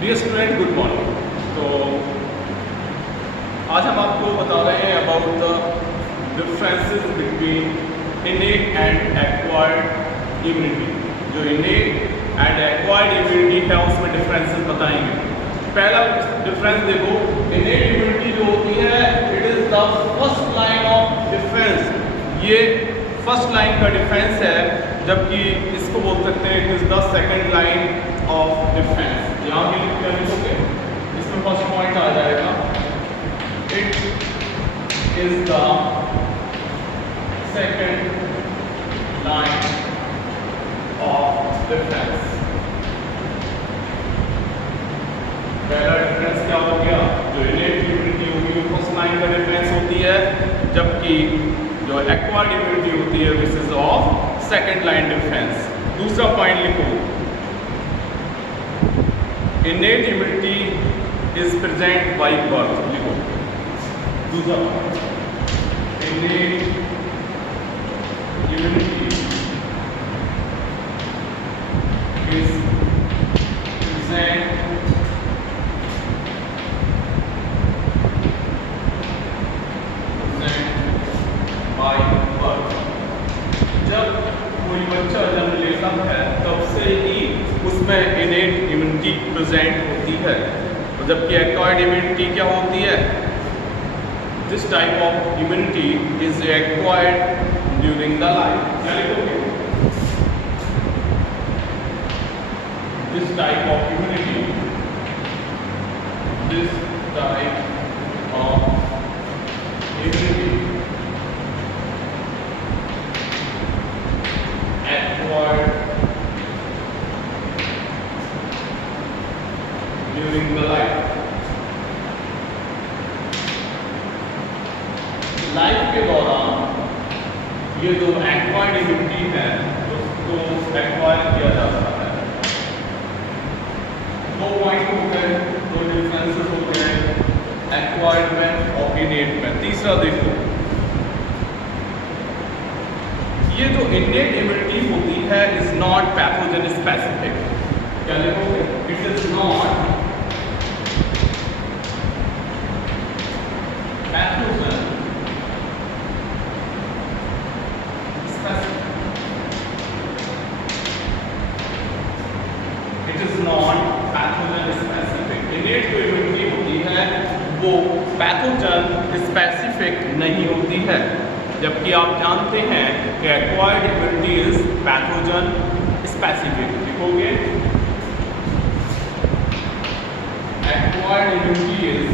Dear student, good morning. तो आज हम आपको बता रहे हैं about the differences between इनेट and acquired immunity. जो इनेट एंड एक्वायर्ड इम्यूनिटी है उसमें डिफरेंसेस बताएंगे। पहला डिफरेंस देखो, इनेट इम्यूनिटी जो होती है it is the first line of defence. ये फर्स्ट लाइन का डिफेंस है, जबकि इसको बोल सकते हैं it is the second line of defence. यहाँ भी क्या लिखोगे, इसमें फर्स्ट पॉइंट आ जाएगा, it is the second line of defence. पहला डिफरेंस क्या हो गया, जो इनेट इम्यूनिटी होगी वो फर्स्ट लाइन का डिफरेंस होती है, जबकि जो एक्वायर्ड इम्यूनिटी होती है this is of second line defence. दूसरा पॉइंट लिखो, innate immunity is present by birth. लिखो दूसरा point, innate immunity is present by birth. जब कोई बच्चा जन्म लेता है तब से ही उसमें इनेट इम्यूनिटी प्रेजेंट होती है, और जबकि एक्वायर्ड इम्यूनिटी क्या होती है, this type of immunity is acquired during the life. क्या लिखोगे, this type of immunity, this type of immunity acquired during the life के दौरान ये जो एक्वायर्ड इम्यूनिटी है उसको एक्वायर किया जा सकता है। दो पॉइंट हो गए, दो डिफरेंसेस हो गए एक्वायर्ड में और इनेट में। तीसरा देखो, ये जो इनेट इम्यूनिटी होती है इज नॉट पैथोजन स्पेसिफिक। क्या लिखोगे, it is not pathogen specific. It is not pathogen specific. इनेट जो इम्यूनिटी होती है वो पैथोजन स्पेसिफिक नहीं होती है, जबकि आप जानते हैं कि acquired immunity is pathogen specific. लिखोगे, acquired immunity is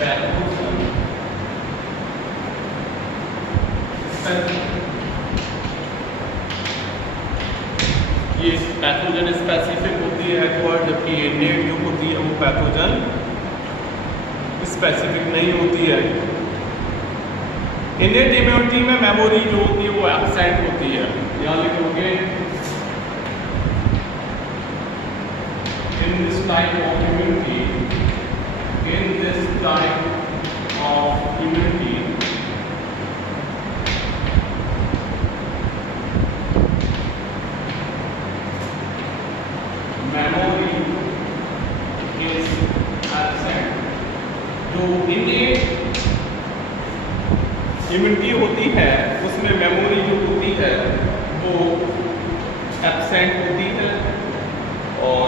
pathogen specific. ये पैथोजन स्पेसिफिक होती है एक्वायर्ड, जबकि इनेट जो होती है वो पैथोजन स्पेसिफिक नहीं होती है। इनेट इम्यूनिटी में मेमोरी जो होती है वो एब्सेंट होती है। यहाँ लिखोगे, in this type of immunity, in this type of immunity memory is absent. जो इनेट इम्यूनिटी होती है उसमें मेमोरी जो होती है वो एब्सेंट होती है, और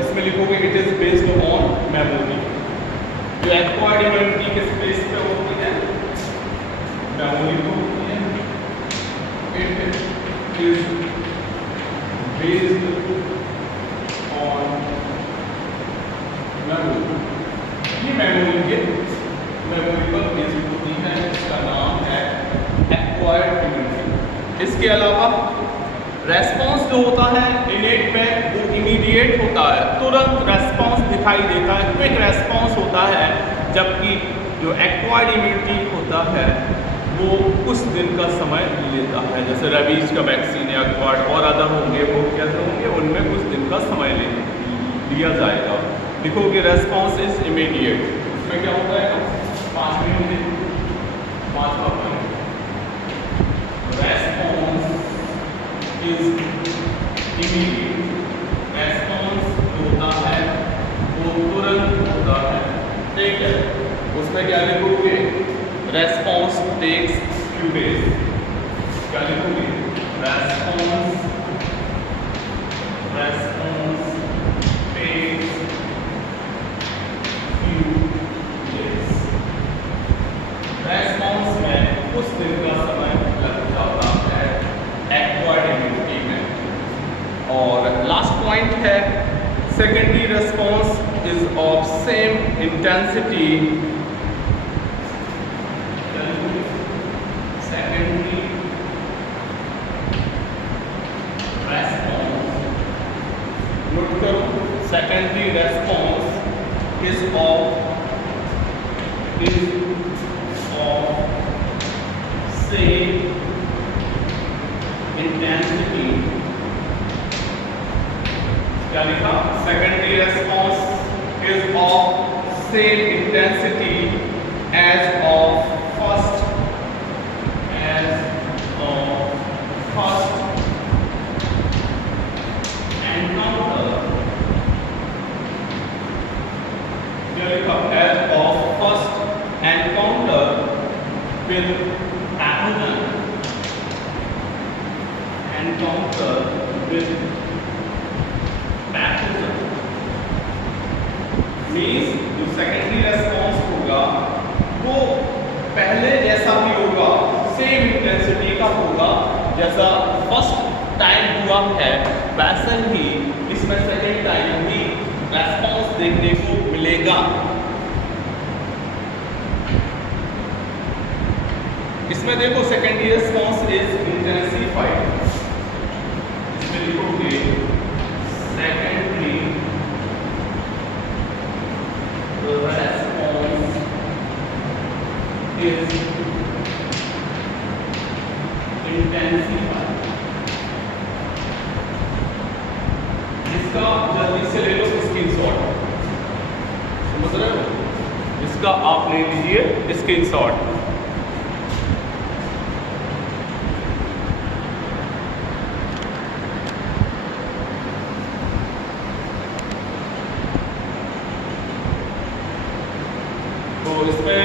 इसमें लिखोगे it is based on memory. जो एक्वायर्ड इम्यूनिटी किस बेस पे होती है, मेमोरी पे होती है। It is based on memory. ये मेमोरी पर बेस्ड होती है, इसका नाम है एक्वायर्ड इम्यूनिटी। इसके अलावा रेस्पॉन्स जो होता है इनेट में वो इमीडिएट होता है, तुरंत रेस्पॉन्स दिखाई देता है, क्विक रेस्पॉन्स होता है, जबकि जो एक्वायर्ड इम्यूनिटी होता है वो कुछ दिन का समय लेता है। जैसे रेबीज का वैक्सीन या एक्वायर्ड और अदर होंगे वो कैसे होंगे, उनमें कुछ दिन का समय लिया जाएगा। लिखोगे रेस्पॉन्स इज इमीडिएट। उसमें क्या होता है, 5 मिनट पांचवा point, response is immediate. Response होता है वो तुरंत होता है, ठीक है। उसमें क्या लिखोगे, रेस्पॉन्स टेक्स फ्यू डेज, क्या लिखोगे, response takes few days। Response में कुछ दिन का समय लग जाता है एक्वायर्ड इम्यूनिटी में। और लास्ट पॉइंट है, secondary response is of same intensity, secondary response, note करो, secondary response is of same intensity, क्या लिखा, secondary response is of same intensity as of first encounter, क्या लिखा, as of first encounter with pathogen, encounter with pathogen means जो secondary response होगा वो पहले जैसा भी होगा, सेम इंटेंसिटी का होगा जैसा फर्स्ट टाइम हुआ है, वैसे ही इसमें सेकेंड टाइम भी रेस्पॉन्स देखने को मिलेगा। इसमें देखो सेकेंडरी रेस्पॉन्स इज इंटेंसिफाइड, इसमें लिखोगे सेकेंडरी रेस्पॉन्स इज इंटेंसिफाइड। इसका जल्दी से ले लो स्क्रीनशॉट, समझ रहे हो, इसका आप ले लीजिए स्क्रीनशॉट। तो इसमें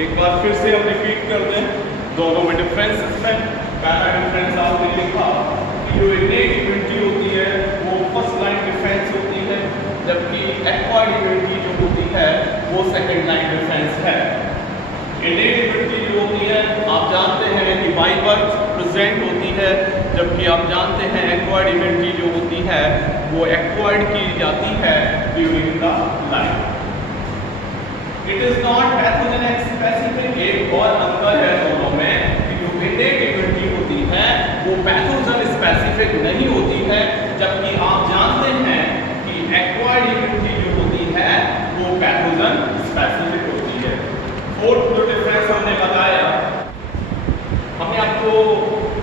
एक बार फिर से हम रिपीट कर दें दोनों में डिफरेंस। इसमें पहला डिफरेंस आपने लिखा कि जो इनेट इम्यूनिटी होती है वो फर्स्ट लाइन डिफेंस होती है, जबकि एक्वायर्ड इम्यूनिटी जो होती है वो सेकंड लाइन डिफेंस है। इनेट इम्यूनिटी जो होती है आप जानते हैं कि बाय बर्थ प्रेजेंट होती है, जबकि आप जानते हैं एक्वायर्ड इम्यूनिटी जो होती है वो एक्वायर्ड की जाती है during the life. It is not pathogenic specific, एक और अंतर है दोनों में कि जो इनेट इम्यूनिटी होती है वो पैथोजन स्पेसिफिक नहीं होती है, जबकि आप जानते हैं कि एक्वायर्ड इम्यूनिटी जो होती है वो पैथोजन स्पेसिफिक होती है। फोर्थ जो डिफरेंस हमने बताया, हमने आपको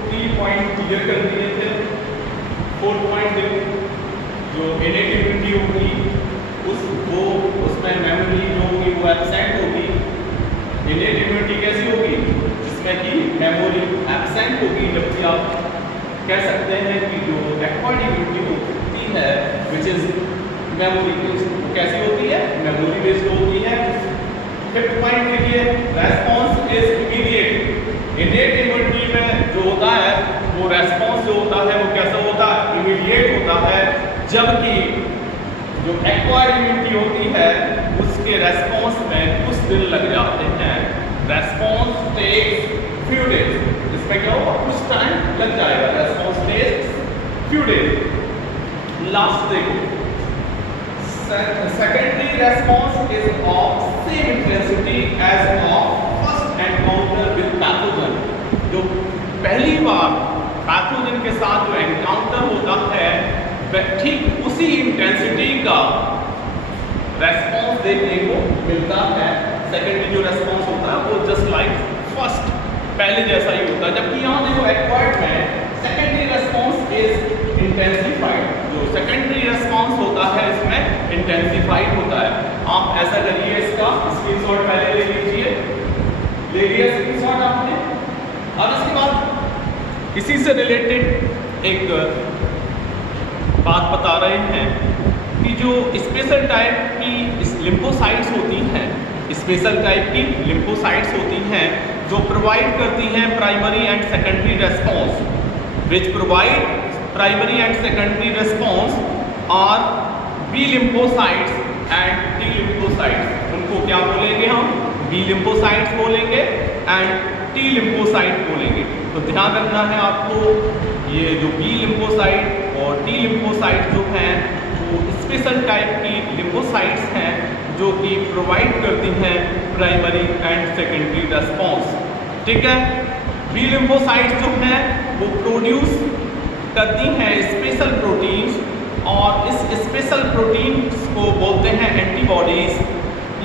3 पॉइंट क्लियर कर दिए थे। फोर्थ पॉइंट जो इनेट इम्यूनिटी होगी उसमें मेमोरी जो होगी वो एब्सेंट होगी। इनेट इम्यूनिटी कैसी होगी, जिसमें कि मेमोरी एब्सेंट होगी, जबकि आप कह सकते हैं कि जो एक्वायर्ड इम्यूनिटी होती है विच इज मेमोरी बेस्ड, वो कैसी होती है, मेमोरी बेस्ड होती है। फिफ्थ पॉइंट लिखिए, response is immediate. Innate immunity में जो होता है वो रेस्पॉन्स जो होता है वो कैसा होता है, इमीडिएट होता है, जबकि जो एक्वायर्ड इम्यूनिटी होती है उसके रेस्पॉन्स में कुछ दिन लग जाते हैं। रेस्पॉन्स टेक्स फ्यू डेज, इसमें क्या होगा, कुछ टाइम लग जाएगा। Response takes few days. Last देखो, secondary response is of same intensity as of first encounter with pathogen. जो पहली बार पैथोजन के साथ जो एनकाउंटर होता है ठीक उसी इंटेंसिटी का रेस्पॉन्स देखने को मिलता है। सेकेंडरी जो रेस्पॉन्स होता है वो जस्ट लाइक फर्स्ट, पहले जैसा ही होता है, जबकि यहाँ देखो एक्वायर्ड में सेकेंडरी रेस्पॉन्स इज इंटेंसिफाइड। जो सेकेंडरी रेस्पॉन्स होता है इसमें इंटेंसिफाइड होता है। आप ऐसा करिए, इसका स्क्रीनशॉट पहले ले लीजिए, मलेरिया से भी सॉर्ट आपने। अब इसके बाद इसी से रिलेटेड एक बात बता रहे हैं कि जो स्पेशल टाइप की लिम्फोसाइट्स होती हैं, स्पेशल टाइप की लिम्फोसाइट्स होती हैं जो प्रोवाइड करती हैं primary and secondary response, which provide primary and secondary response और B lymphocytes and T lymphocytes. उनको क्या बोलेंगे हम? बी लिम्फोसाइट्स बोलेंगे एंड टी लिम्फोसाइट बोलेंगे। तो ध्यान रखना है आपको, ये जो बी लिम्फोसाइट और टी लिम्फोसाइट जो हैं वो स्पेशल टाइप की लिम्फोसाइट्स हैं जो कि प्रोवाइड करती हैं प्राइमरी एंड सेकेंडरी रेस्पॉन्स। ठीक है, बी लिम्फोसाइट्स जो हैं वो प्रोड्यूस करती हैं स्पेशल प्रोटीन्स और इस स्पेशल प्रोटीन्स को बोलते हैं एंटीबॉडीज।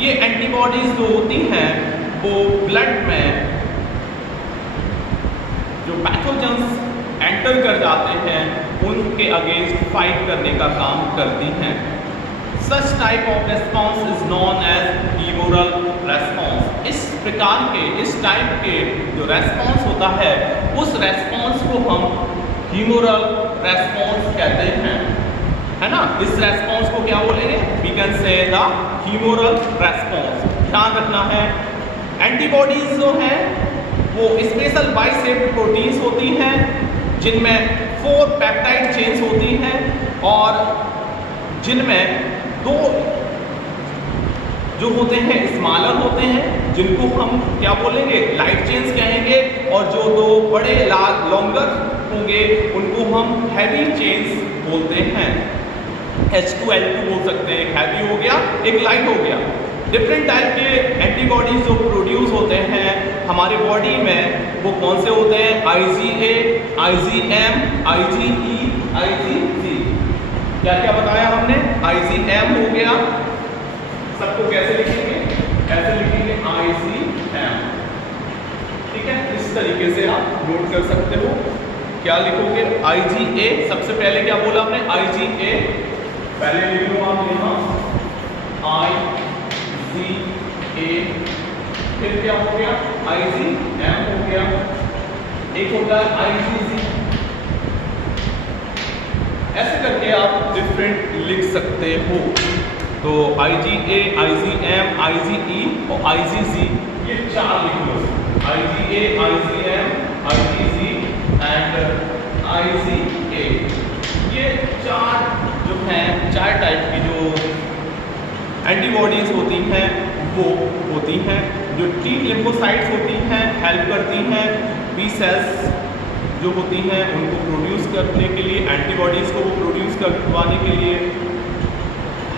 ये एंटीबॉडीज जो होती हैं वो ब्लड में जो पैथोजेंस एंटर कर जाते हैं उनके अगेंस्ट फाइट करने का काम करती हैं। Such type of response is known as humoral response. इस प्रकार के, इस टाइप के जो रेस्पॉन्स होता है उस रेस्पॉन्स को हम ह्यूमरल रेस्पॉन्स कहते हैं, है ना। इस रेस्पॉन्स को क्या बोलेंगे? We can say the humoral response. ध्यान रखना है, एंटीबॉडीज जो हैं वो स्पेशल बाइसेप्ट प्रोटीन्स होती हैं जिनमें 4 पेप्टाइड चेन्स होती हैं और जिनमें 2 जो होते हैं स्मॉलर होते हैं जिनको हम क्या बोलेंगे? लाइट चेन्स कहेंगे, और जो 2 बड़े लॉन्गर होंगे उनको हम हैवी चेन्स बोलते हैं। H2L2 बोल सकते हैं, एक हैवी हो गया एक लाइट हो गया। डिफरेंट टाइप के एंटीबॉडीज जो प्रोड्यूस होते हैं हमारे बॉडी में वो कौन से होते हैं? IgA, IgM, IgE, IgG। क्या क्या बताया हमने? IgM हो गया, सबको कैसे लिखेंगे? ऐसे लिखेंगे IgM। ठीक है, इस तरीके से आप नोट कर सकते हो। क्या लिखोगे? IgA। सबसे पहले क्या बोला हमने? IgA पहले लिख लो आप यहाँ IgA, फिर क्या हो गया? IgM हो गया, एक होता है IgG। ऐसे करके आप डिफरेंट लिख सकते हो। तो IgA, IgM, IgE और IgG, ये 4 लिख लो। IgA, IgM, IgG and IgA। ये 4 जो हैं, 4 टाइप की जो एंटीबॉडीज होती हैं वो होती हैं जो टी लिम्फोसाइट्स होती हैं, हेल्प करती हैं बी सेल्स जो होती हैं उनको प्रोड्यूस करने के लिए, एंटीबॉडीज़ को वो प्रोड्यूस करवाने के लिए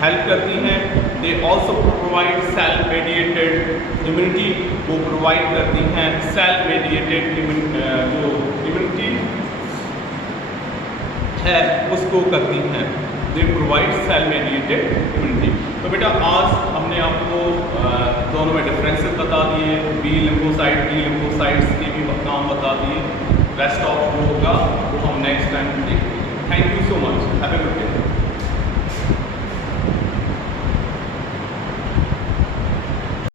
हेल्प करती हैं। They also provide cell mediated immunity, वो प्रोवाइड करती हैं सेल मेडिएटेड जो इम्यूनिटी है उसको करती हैं। They provide cell mediated immunity. तो बेटा आज हमने आपको दोनों में डिफरेंसेस बता दिए, बी लिम्फोसाइट टी लिम्फोसाइट्स के भी काम बता दिए। रेस्ट ऑफ जो होगा वो हम नेक्स्ट टाइम देखेंगे। Thank you so much, have a good day.